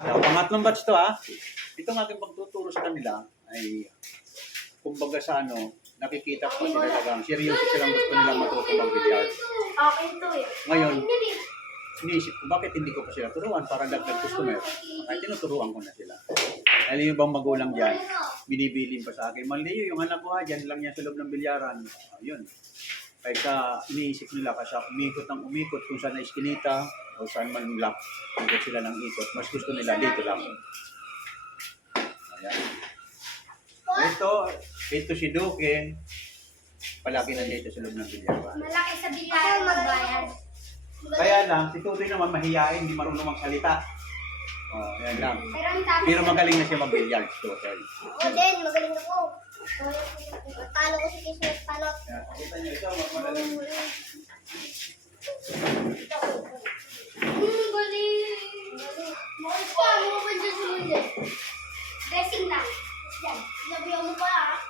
Pangatlong batch to ha. Itong aking pagtuturo sa kanila ay kumbaga sa nakikita ko sila talagang seryoso silang gusto nilang matuto mag-billiard. Akin to eh. Ngayon, iniisip ko bakit hindi ko pa sila turuan para dagdag customer. Ay tinuturuan ko na sila. Dahil yung ibang magulang dyan, binibilin pa sa akin. Mali yung anak ko ha, dyan lang yan sa loob ng bilyaran. Yun. Kaysa iniisip nila kasi umikot ng umikot kung saan na iskinita o saan man lock, ikot sila ng ikot. Mas gusto nila dito lang. Ayan. Ito si Duke. Palagi nandito sa loob ng bilyaran. Malaki sa bilyaran magbayad. Kaya lang, si Tutoy naman mahihain, hindi marunong magsalita. Yan lang. Pero magaling na siya mag-billiard, Tutoy. Oo din, magaling ako. Talo ko si Kismet Palot. Kita niyo ito, magaling. Galing. Mahal pa, mo ba dyan sumunod? Dressing lang. Yan, nabiyaw mo pa ah.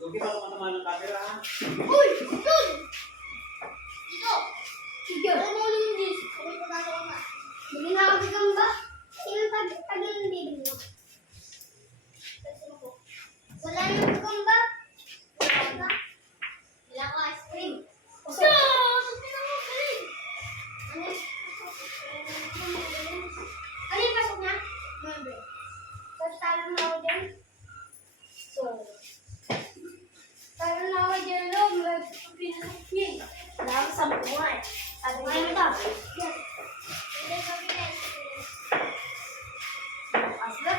Lugi pa ako naman ng camera, ha? Uy! Doon! Dito! Sige! Ano mo ulit yung dish? Kung ito nasa ka na. Hindi na ako bigyan ba? Sino tagin yung bibig mo? Wala yung bigyan ba? Wala ba? Wala ko ice cream. Gusto! Gusto na mo galing! Ano yung pasok niya? Member. Tapos talo na ako dyan. So, talo na ako dyan loob. Pinasok niya eh. Wala ako sa mga eh. Sabi nga yun ito. Yes. Hindi sabi na yun. Asla.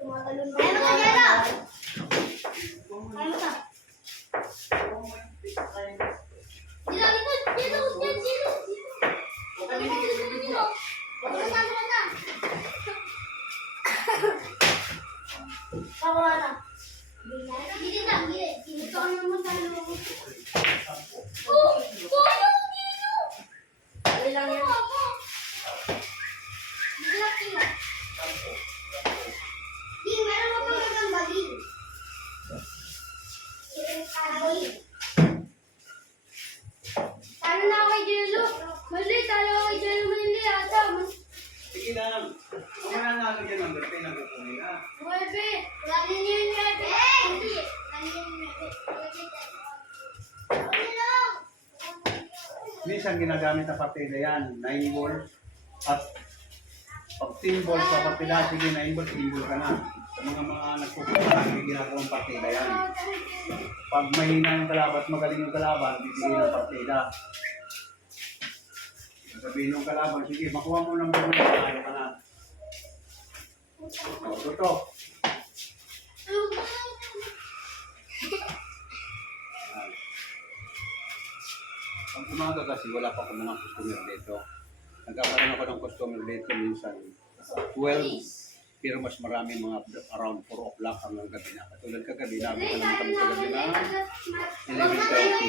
Tumatalon ba? Ayaw mo ka dyan loob! Ayaw mo ka. Dito, dito, dito, dito. Kawa na. Gili na, gili. Ito ka naman talo. Oh! Kaya ang gilo! Dali lang yan. Gili lang kila. Di, meron mo pang gagang bagil. Talo na ako kay Jello. Mali, talo ako kay Jello. Mali, ata. Sige lang. Kung mananalo dyan ang birthday na kukunin, ha? Nuebe. Wala ninyo yung nuebe. Hindi. Wala ninyo yung nuebe. Ano lang? Minsan ginagamit na partida yan, 9 balls. At pag 10 balls pa partida, sige 9 balls, 10 balls ka na. Sa mga nagpupunta, hindi ginagawang partida yan. Pag mahina yung kalaban at magaling yung kalaban, bibigyan ng partida. Sabihin ng kalaban, sige, makuha mo ng buhay, ayaw ka na. O, tutok. Ang umaga kasi wala pa akong mga customer dito. Nagkakaroon ako ng customer dito minsan 12. Pero mas marami mga around 4 o'clock hanggang gabi na. Katulad kagabi, nabukan naman kami kagabi na 11:30.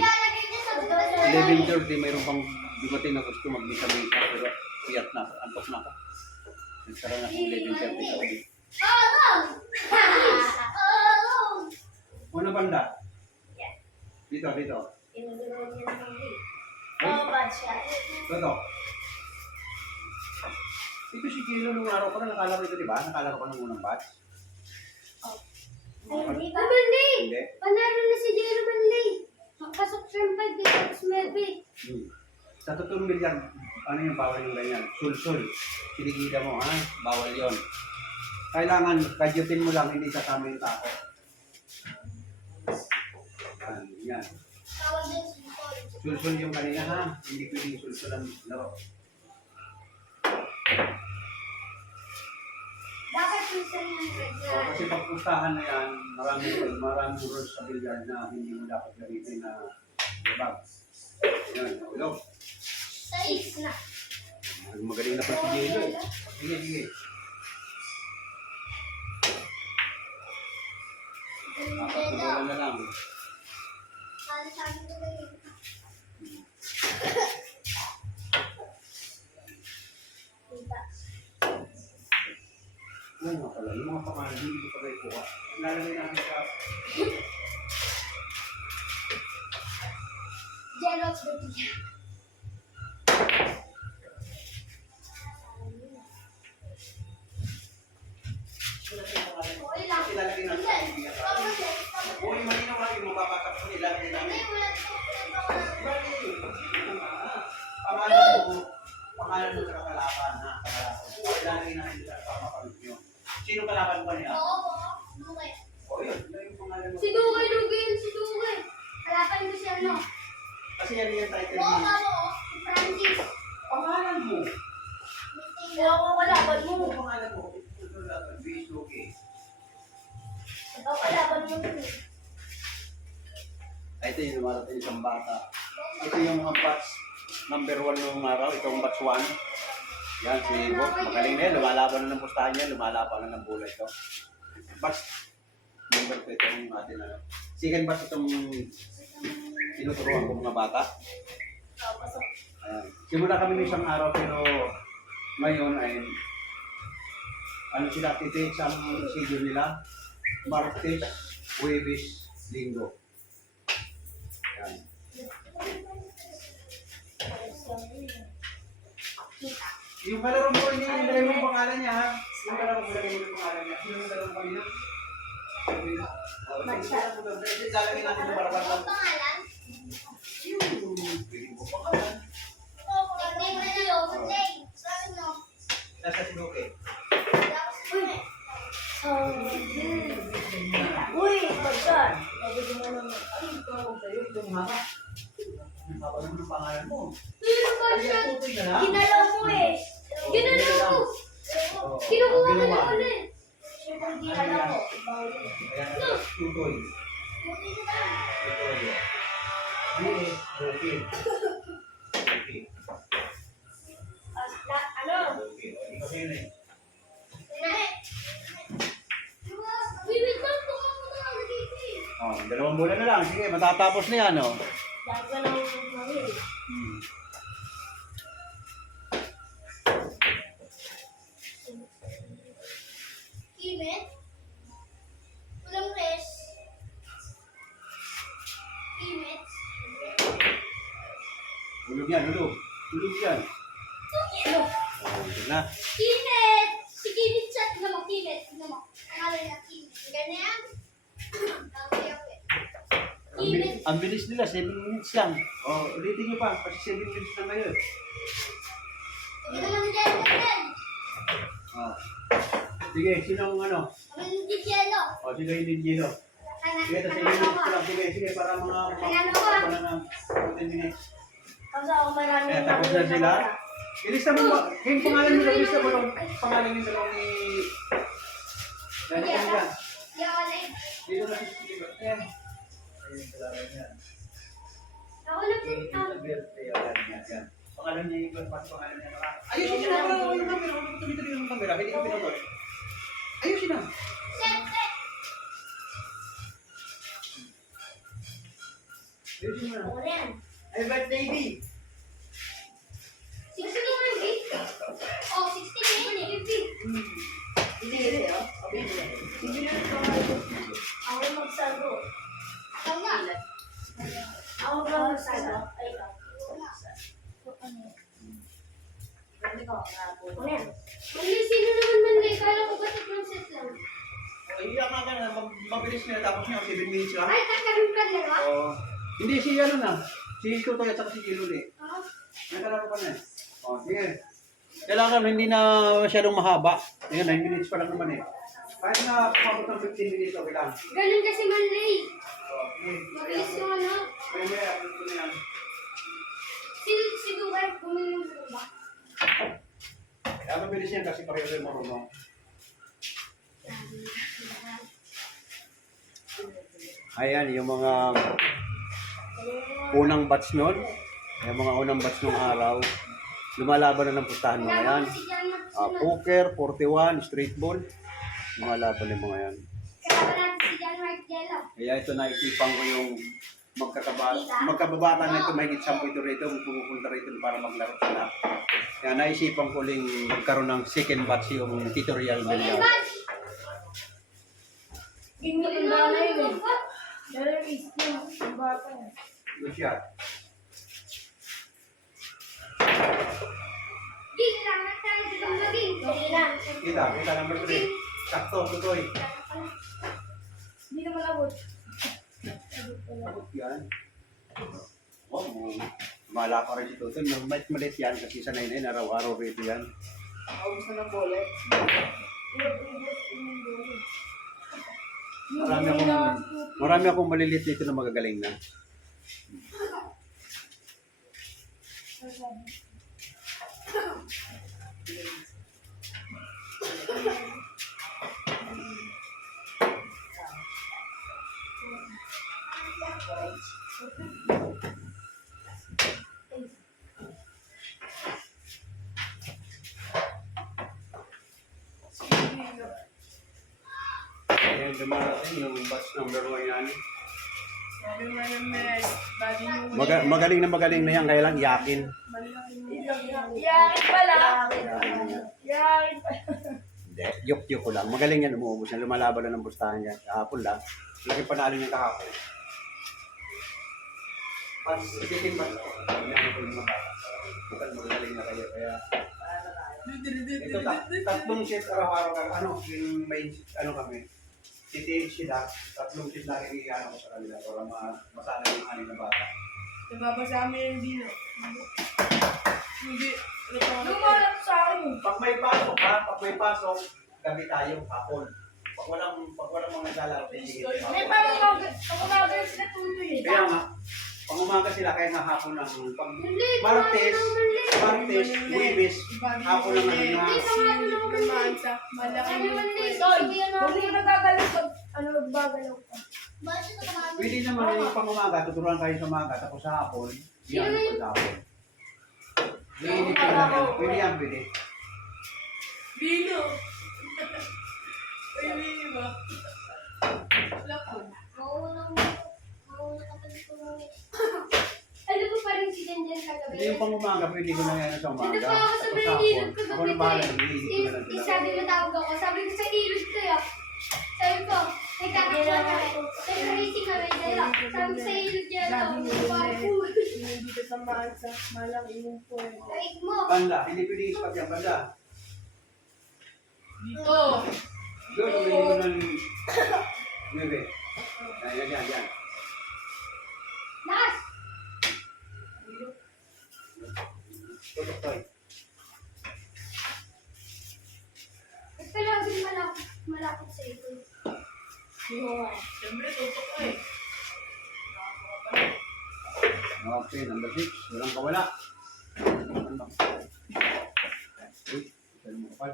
11:30, mayroon pang dumating na gusto magbisa-bisa. Pero piyat na, antok na ako. Nagsara na akong 11:30 sa ulit. Una banda? Dito, dito. Oh, bad shot. Toto. Ito si Kilo nung araw ko na nakalaro ito, di ba? Nakalaro ko ng unang batch. Hindi ba? Manley! Hindi. Panalo na si Jero Manley. Magpasok siya ng 5 dito sa Smelby. Sa totoong bilyag, ano yung bawal yung ganyan? Sul-sul. Siligida mo, ha? Bawal yon. Kailangan, kadyutin mo lang, hindi kasama yung tako. Yan. Tawag din si Paul. Sul-sul yung kanina, ha? Hindi pwedeng sul-sul ang laro. Bakit minsan yung Kasi pagpustahan na yan, maraming rules sa bilyag na hindi mo dapat gamitin na bag. Yan, ulo. 6 na. Magaling na pa si Jelo eh. Sige, sige. Nakapagbola na lang. Sabi ko na yun. Yan nga pala, yung mga pangalan, hindi ko pa kayo kuha. Lalagay namin sa... Jealous Betty. Okay lang. Ilalagay natin sa bibigyan sa akin. Uy, malinaw lang yung mababasa ko, ilalagay namin. Hindi, wala ito. Pangalan mo sa kakalaban, ha? Kakalaban. Ilalagay natin sa pamapagod nyo. Sino kalaban pa niya? Oo, Dugay. O yun, yun yung pangalan mo. Si Dugay, Dugay, si Dugay. Halapan ko siya, no? Kasi yan yung title Oo, mo. kamo, si Francis. Pangalan mo. Oo, ako kalaban mo. Ano pangalan mo? Ito lang, Luis Luque. Ikaw kalaban mo. Ito yung lumarating isang bata. Ito yung mga batch number 1 noong araw. Itong batch 1. Yan, si Bob. Magaling na yan. Lumalaban na ng pustahan niya. Lumalaban na ng bulay ito. Batch number 2 itong atin. Ano. Second batch itong tinuturuan ko mga bata. Ayan. Simula kami ng isang araw pero ngayon ay ano sila, titi sa schedule nila. Martes, Huwebes, Linggo. Ayan. Yung kalaro mo, hindi yung nilagay mo yung pangalan niya, ha? Yung kalaro mo, nilagay mo yung pangalan niya. Sino yung kalaro mo kanina? Lalagay natin yung barabang lang. Pangalan? Yung piling mo pangalan. Nickname na yun. Nickname. Sabi mo. Nasa si Luque. Uy, pagsan. Ang tawag sa'yo, itong haba. Ang haba naman ang pangalan mo. Pero pagsan, Tutoy na lang. ginalaw mo eh. Ginalaw mo. Kinukuha ka na ulit. Siyempre, ginalaw mo. Ayan, tutoy. Tutoy. Luque. Luque. Luque. Ano? Luque. Hindi kasi yun eh. Wait lang, tuka mo na ang dito eh. Oh, 2 bulan na lang. Sige, matatapos na yan, oh. Dahil ka lang mamili. Kimit? Walang rest. Kimit? Ulog yan, ulog. Ulog yan. Ano? Oh, ito na. Kimit! Si Kimit chat na mo, Kimit. Tignan mo. Pangalan niya, Kimit. Ganyan. Kimit. Ang bilis nila, 7 minutes lang. Oh, ulitin nyo pa, kasi 7 minutes na ngayon. Tignan naman ni Jello. Ganyan. Oh. Sige, sinong ano? Kami ni Jello. Oh, sige, hindi nyo. Sige, ito 7 minutes ko lang. Sige, sige, para mga... Ano ko, ah? Para ng 10 minutes. Kasi ako marami Eh, tapos na sila. Ilista mo ba? Yung pangalan nila, ilista mo lang. Pangalan nila lang ni... Ganito nila. Dito na si Steve. Ayan. Ayun, kailangan niya. Ako na po. Yan. Pangalan niya yung pangalan niya. Ayusin niyo na pala yung camera. Huwag mo tuloy-tuloy yung camera. Hindi ko pinutol. Ayusin na. Ayusin na. Ako na yan. Ay, birthday, B. 60 na yung gate. Oh, 60 na yun eh. 50. Hindi, hindi. Hindi na ito. Ako na magsago. Ako nga. Ako na magsago. Ay, ikaw. Ako na yan. Sino naman man eh? Kala ko ba tatlong set lang? Iyak nga ka na. Mabilis na. Tapos niya, 7 minutes lang. Ay, tatanong ka na ba? Oo. Hindi, si ano na. Si Tutoy at saka si Kiluli. Oo. Nagkalaro pa na. O, sige. Kailangan hindi na masyadong mahaba. Ngayon, 9 minutes pa lang naman eh. Kahit na pumabot ng 15 minutes, okay lang. Ganun kasi man eh. O, sige. Mabilis yung ano. Mamaya, ito na yan. Si Dubai, bumili mo ba? Kaya mabilis yan kasi pareho rin marunong. Ayan, yung mga unang batch nun. Yung mga unang batch nung araw. Lumalaban na ng pustahan mga yan. Poker, 41, street ball. Mga laban yung mga yan. Kasama natin si John Mark Jello. Kaya ito naisipan ko yung magkababata na ito, may higit 10 ito rito, pupunta rito para maglaro sila. Kaya naisipan ko lang magkaroon ng second batch yung tutorial Second nila. batch! King na ng nanay eh. Pero yung isking, yung bata eh. Good shot. Ging, lahat tayo dito maging. Sige na. Kita number 3. Sakto, tutoy. Hindi naman abot. Abot yan. Oh, mala ka rin si Tutoy. Malit yan kasi sanay na yun. Araw-araw rito yan. Aubos na ng bola. Marami akong malilit dito na magagaling na. Ayan, dumarating yung batch number 1 yan. Sabi nga ng mes, bago yung... Magaling na yan, kaya lang iyakin. Yakin pala. Iyakin na yan. Yakin pala. Hindi, yok-yok ko lang. Magaling yan, umuubos na. Lumalaban na ng bustahan yan. Kahapon lang. Lagi panalo niya kahapon. Pas, isikin ba? Hindi ko yung mga bata. Bukan magaling na kayo. Kaya, ito, tatlong set araw-araw kami. Ano, yung may, ano kami. Titiig sila, tatlong set lagi i-ano ko sa kanila para masanay yung aning na bata. Nababasa mo yung dino. Hindi. Lumalap sa akin. Pag may pasok ha, pag may pasok, gabi tayo, hapon. Pag walang mga naglalaro, hindi kita. May pang-umagal sila tuloy eh. Kaya nga, pang umaga sila, kaya nga hapon lang. Pag Martes, Huwebes, hapon lang ano na. Malaki Ano yung man din? Tol, Sige na. huwag mo nagagalaw pag ano magbagalaw ka. Bakit ito naman? Pwede naman yung pang umaga, tuturuan kayo sa umaga, tapos sa hapon, yan ako sa hapon. Liinit ko lang yan. Pwede yan, pwede. Bino! Uy, Bino ba? Lakon. Mauna ka pa dito. Alam mo pa rin si Jenjen kagabi? Hindi yung pang umaga, pwede ko na yan sa umaga. Dito pa ako sa Tapos sa ilog hapon, ko ako na bahala, liinit ko na lang sila. Sabi mo tawag ako. Sabi ko sa ilog ko yun. Sabi ko, nagkakakuha kami. Nag-racing kami. Sabi ko sa ilog yan. Hindi ka tamaan sa malang ilong po. Kaig mo. Banda, hindi pwede ispat yan, banda. Dito! Doon, uminom ng... Bebe. Yan. Last! Tutok. Ba't ka laging malapit sa ito? Siyempre, tutok ka eh. Okay, number 6. Walang kawala. Uy, isa naman kapal.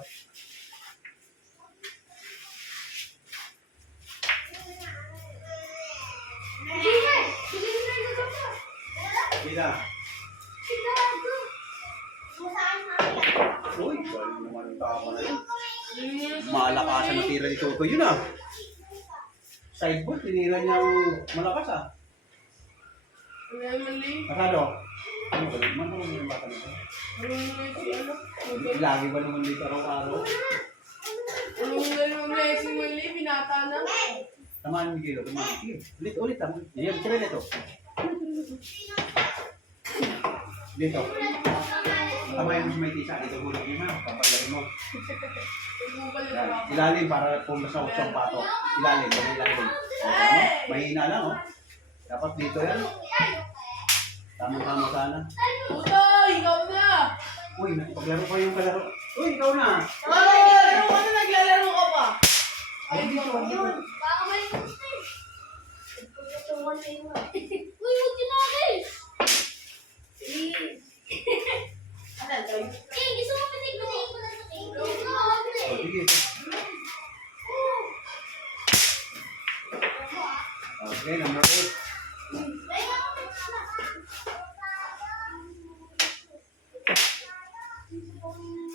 Hindi nga eh. Hindi mo na ito pa. Sila. Sigurado. Saan na Uy, galing naman ang tama na yun. Malakasan na tira ni Toto yun ah. Sideboard, tinira niya ang malakas ah. Ano yung mali? Kasado? Ano ba naman? Ano yung bata nito? Ano yung si ano? Lagi ba naman dito araw-araw? Ano yung si mali? Binata na. Tamaan mo kilo, tamaan. Sige, ulit ah. Yan, tira dito. Dito. Tamayan mo si may tisa. Dito hulog niya ha. Papagaling mo. Yan. Ilalim para pumasok sa pato. Ilalim. Ano? Mahina lang oh. Dapat dito yan. Tama-tama sana. Utoy! Ikaw na! Uy, paglaro pa yung kalaro. Uy, ikaw na. Utoy! Ano naglalaro ka pa? Ay, dito. Yun. Baka may gusto eh. Tutungan na yun. Uy, huwag tinakil! Gusto mo patig-patigin ko na sa cake? Oh, sige. Okay, number 8.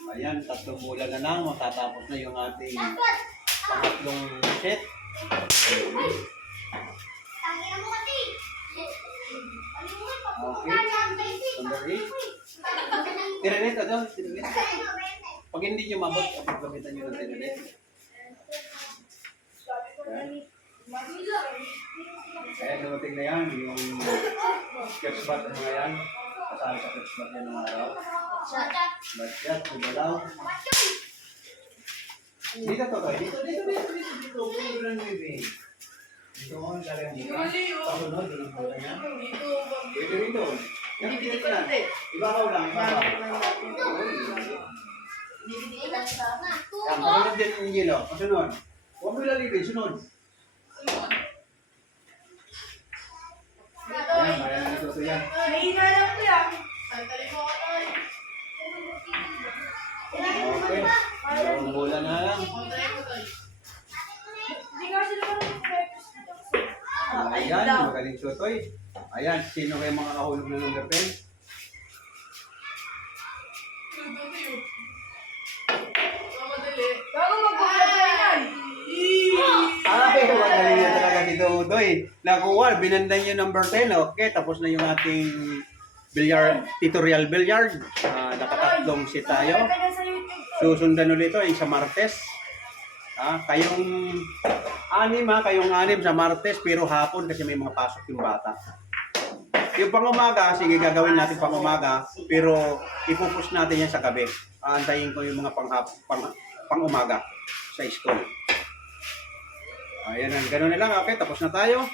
Ayan, 3 bulan na lang. Matatapos na yung ating pangatlong set. Tangina mo kasi. Okay. Number 8. Tinanet, ano? Tinanet. Pag hindi nyo mabot, kapag gamitan nyo ng tinanet. Kaya dumating na yan, yung catch bat ng mga yan. Kasali sa catch bat yan ng araw. Batyat, ubalaw. Dito to, Toy. Dito. Puro lang baby. Dito ko, kaya dito. Pasunod, doon ang kaya. Dito. Dito na. Ibabaw lang, ibabaw. Yan, pasunod din yung yelo. Pasunod. Huwag mo lalibin, sunod. Yan, kaya na ito yan. May hinanap ko yan. Okay. Yung bola na lang. Hindi nga sila marunong breakfast dito kasi. Ayan, magaling Sotoy. Ayan, sino kayo mga kahulog na number 10? Bago mag-breakfast Ay, magaling na talaga si Dodoy. Nakuha, binandan yung number 10. Okay, tapos na yung ating tutorial billiard. Nakatatlong set tayo. sa YouTube to. Susundan ulit ito, sa Martes. Kayong anim sa Martes, pero hapon kasi may mga pasok yung bata. Yung pang-umaga, sige gagawin natin pang-umaga, pero ipupus natin yan sa gabi. Aantayin ko yung mga pang-umaga sa school. Ayan, ganun na lang. Okay, tapos na tayo.